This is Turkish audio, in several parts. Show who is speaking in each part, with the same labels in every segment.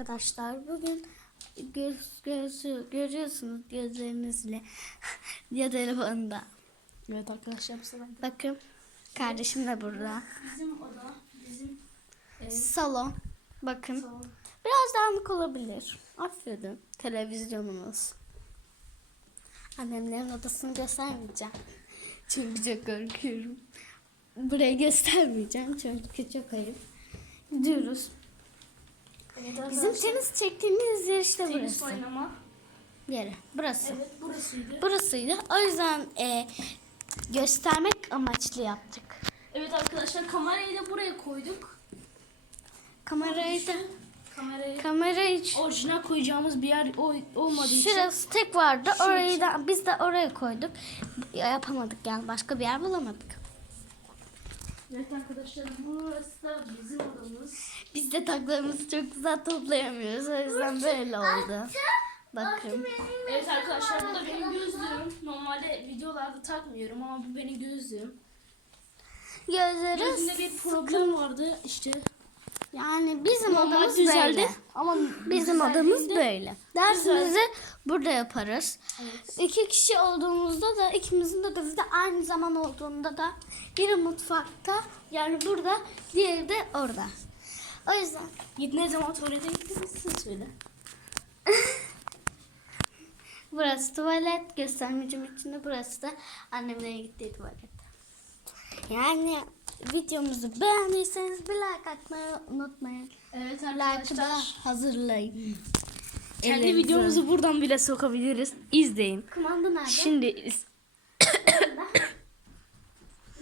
Speaker 1: arkadaşlar. Bugün göz, gözü, görüyorsunuz gözlerinizle ya telefonda.
Speaker 2: Evet arkadaşlar
Speaker 1: Bakın kardeşim de burada.
Speaker 2: bizim oda, bizim ev,
Speaker 1: Salon. Bakın.
Speaker 2: salon.
Speaker 1: Biraz dağınık olabilir. Affedin. Televizyonumuz. Annemlerin odasını göstermeyeceğim. Çünkü çok korkuyorum. Burayı göstermeyeceğim çünkü çok ayıp. Gidiyoruz.
Speaker 2: Evet
Speaker 1: Bizim
Speaker 2: arkadaşlar,
Speaker 1: tenis çektiğimiz yer işte
Speaker 2: tenis
Speaker 1: burası.
Speaker 2: oynama.
Speaker 1: Yeri. Burası.
Speaker 2: Evet burasıydı.
Speaker 1: Burasıydı. O yüzden e, göstermek amaçlı yaptık.
Speaker 2: Evet arkadaşlar kamerayı da buraya koyduk.
Speaker 1: Kamerayı da
Speaker 2: Kamerayı
Speaker 1: kamerayı ç-
Speaker 2: orijinal koyacağımız bir yer o, olmadığı için
Speaker 1: Şurası tek vardı. Orayı da biz de oraya koyduk. Ya, Yapamadık yani başka bir yer bulamadık.
Speaker 2: Evet arkadaşlar burası da bizim odamız.
Speaker 1: Biz de taklarımızı çok güzel toplayamıyoruz. O yüzden böyle oldu. Bakın.
Speaker 2: Evet arkadaşlar bu da benim gözlüğüm. Normalde videolarda takmıyorum ama bu benim gözlüğüm.
Speaker 1: Gözleri
Speaker 2: Gözümde bir problem vardı işte.
Speaker 1: Yani bizim
Speaker 2: Normal
Speaker 1: odamız
Speaker 2: düzeldi.
Speaker 1: böyle.
Speaker 2: Ama
Speaker 1: Bizim odamız böyle. Dersimizi burada yaparız.
Speaker 2: Evet.
Speaker 1: İki kişi olduğumuzda da ikimizin de gözü de aynı zaman olduğunda da biri mutfakta yani burada diğeri de orada. O yüzden
Speaker 2: Git ne zaman tuvalete gittiniz siz söyle.
Speaker 1: burası tuvalet göstermeyeceğim içinde burası da annemlerin gittiği tuvalet. Yani videomuzu beğendiyseniz bir like atmayı unutmayın.
Speaker 2: Evet
Speaker 1: Like'ı da
Speaker 2: arkadaşlar.
Speaker 1: hazırlayın.
Speaker 2: Kendi
Speaker 1: Ellerinize.
Speaker 2: videomuzu buradan bile sokabiliriz. İzleyin.
Speaker 1: Kumanda nerede?
Speaker 2: Şimdi is-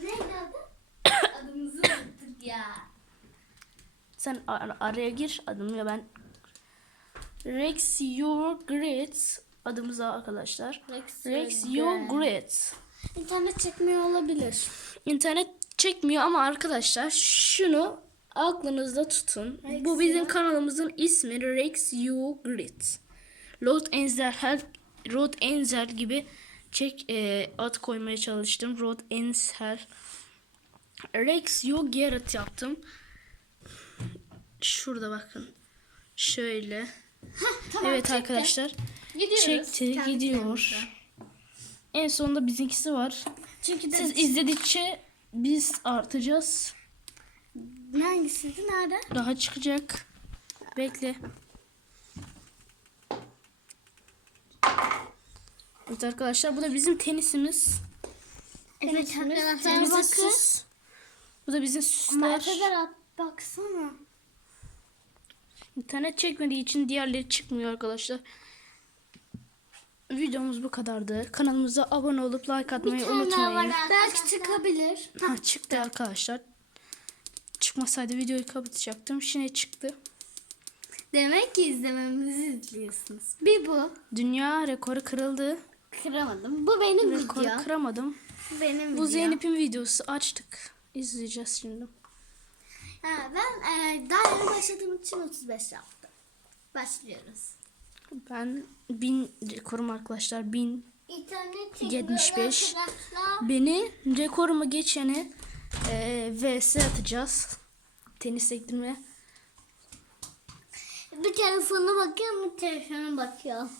Speaker 1: Neydi adı? Adımızı unuttuk ya.
Speaker 2: sen ar- araya gir adımla ben Rex Your Great adımıza arkadaşlar.
Speaker 1: Rex
Speaker 2: Rex
Speaker 1: Your. Great. İnternet çekmiyor olabilir.
Speaker 2: İnternet çekmiyor ama arkadaşlar şunu aklınızda tutun.
Speaker 1: Rex
Speaker 2: Bu bizim
Speaker 1: ya.
Speaker 2: kanalımızın ismi Rex You Great. Rod Enzel her Rod Enzel gibi çek e, ad koymaya çalıştım. Rod Enzel. Rex You Garrett yaptım. Şurada bakın. Şöyle.
Speaker 1: Tamam,
Speaker 2: evet
Speaker 1: çekti.
Speaker 2: arkadaşlar.
Speaker 1: Gidiyoruz.
Speaker 2: Çekti,
Speaker 1: Kendi
Speaker 2: gidiyor.
Speaker 1: kendimize.
Speaker 2: En sonunda bizimkisi var.
Speaker 1: Çünkü de
Speaker 2: Siz izledikçe biz artacağız.
Speaker 1: hangisiydi nerede?
Speaker 2: Daha çıkacak. Bekle. Evet arkadaşlar bu da bizim tenisimiz.
Speaker 1: Evet
Speaker 2: Tenisimiz.
Speaker 1: arkadaşlar bakın.
Speaker 2: süs. Bu da bizim süsler.
Speaker 1: kadar at baksana.
Speaker 2: İnternet çekmediği için diğerleri çıkmıyor arkadaşlar. Videomuz bu kadardı. Kanalımıza abone olup like atmayı unutmayın.
Speaker 1: Belki çıkabilir.
Speaker 2: Ha çıktı arkadaşlar. Çıkmasaydı videoyu kapatacaktım. Şimdi çıktı.
Speaker 1: Demek ki izlememizi izliyorsunuz. Bir bu.
Speaker 2: Dünya rekoru kırıldı.
Speaker 1: Kıramadım. Bu benim
Speaker 2: Rekoru
Speaker 1: video.
Speaker 2: kıramadım.
Speaker 1: Benim
Speaker 2: Bu
Speaker 1: video.
Speaker 2: Zeynep'in videosu açtık. İzleyeceğiz şimdi.
Speaker 1: Ha, ben e, daha yeni başladığım için 35 yaptım. Başlıyoruz.
Speaker 2: Ben bin rekorum arkadaşlar. Bin.
Speaker 1: İnternet
Speaker 2: 75.
Speaker 1: arkadaşlar.
Speaker 2: Beni rekorumu geçeni e, vs atacağız. Tenis sektirme.
Speaker 1: Bir telefona bakıyorum, bir telefona bakıyorum.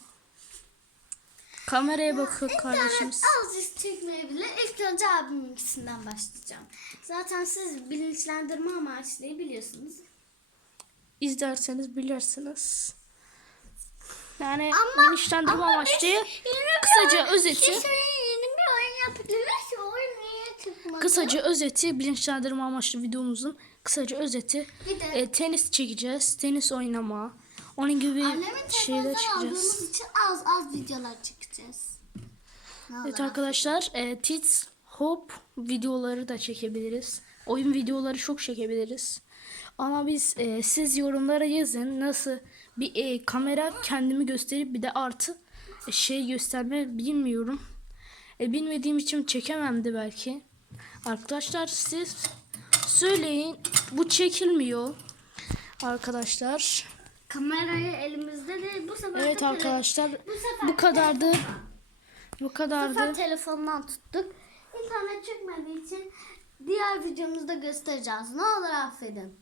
Speaker 2: Kameraya bakıyor kardeşimiz.
Speaker 1: İnternet azıcık çekmeyebilir. İlk önce abimin ikisinden başlayacağım. Zaten siz bilinçlendirme amaçlı biliyorsunuz.
Speaker 2: İzlerseniz bilirsiniz. Yani
Speaker 1: Ama-
Speaker 2: bilinçlendirme
Speaker 1: ama
Speaker 2: amaçlı kısaca
Speaker 1: oyun-
Speaker 2: özeti
Speaker 1: bir oyun çıkmadı?
Speaker 2: kısaca özeti bilinçlendirme amaçlı videomuzun kısaca özeti e, tenis çekeceğiz. Tenis oynama. Onun gibi
Speaker 1: annemin
Speaker 2: şeyler çekeceğiz.
Speaker 1: için az az videolar çekeceğiz. Ne
Speaker 2: Evet arkadaşlar e, Tits Hop videoları da çekebiliriz. Oyun videoları çok çekebiliriz. Ama biz e, siz yorumlara yazın nasıl bir e, kamera kendimi gösterip bir de artı e, şey gösterme bilmiyorum. E, bilmediğim için çekemem de belki. Arkadaşlar siz söyleyin bu çekilmiyor. Arkadaşlar.
Speaker 1: Kamerayı elimizde de bu sefer
Speaker 2: Evet
Speaker 1: de
Speaker 2: arkadaşlar
Speaker 1: bu sefer
Speaker 2: bu kadardı. Bu
Speaker 1: Bu
Speaker 2: kadardı.
Speaker 1: sefer telefondan tuttuk. İnternet çekmediği için diğer videomuzda göstereceğiz. Ne olur affedin.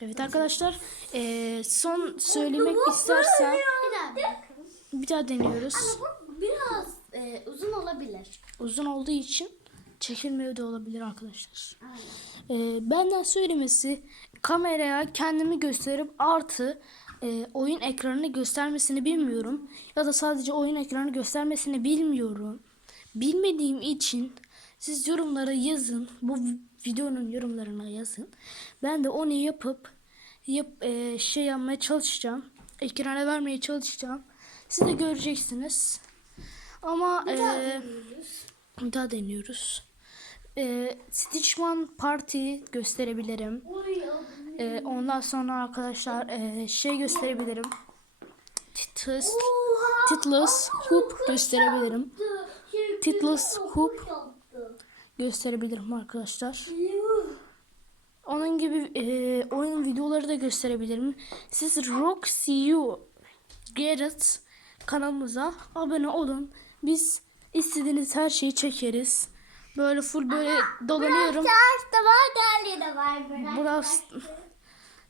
Speaker 2: Evet arkadaşlar eee, son söylemek istersen
Speaker 1: Bir daha
Speaker 2: bir daha deniyoruz.
Speaker 1: Bu biraz e, uzun olabilir.
Speaker 2: Uzun olduğu için çekilmiyor da olabilir arkadaşlar. Ee, benden söylemesi kameraya kendimi gösterip artı e, oyun ekranını göstermesini bilmiyorum. Ya da sadece oyun ekranı göstermesini bilmiyorum. Bilmediğim için siz yorumlara yazın. Bu vi- videonun yorumlarına yazın. Ben de onu yapıp yap, e, şey yapmaya çalışacağım. Ekrana vermeye çalışacağım. Siz de göreceksiniz. Ama e, bir daha deniyoruz. Ee, Stitchman Party gösterebilirim. Ee, ondan sonra arkadaşlar ee, şey gösterebilirim. Titus, Titless Hoop gösterebilirim. Titless Hoop gösterebilirim arkadaşlar. Onun gibi ee, oyun videoları da gösterebilirim. Siz Roxy You Garrett kanalımıza abone olun. Biz istediğiniz her şeyi çekeriz. Böyle full böyle dolanıyorum.
Speaker 1: Ters de var, derli de var. Biraz.
Speaker 2: Biraz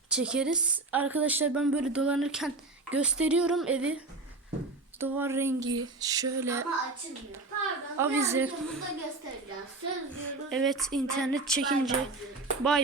Speaker 2: çekeriz. Arkadaşlar ben böyle dolanırken gösteriyorum evi. Duvar rengi şöyle.
Speaker 1: Ama açılmıyor. Pardon.
Speaker 2: Avize.
Speaker 1: Videomuzda göstereceğiz. Söz veriyoruz.
Speaker 2: Evet internet çekince bay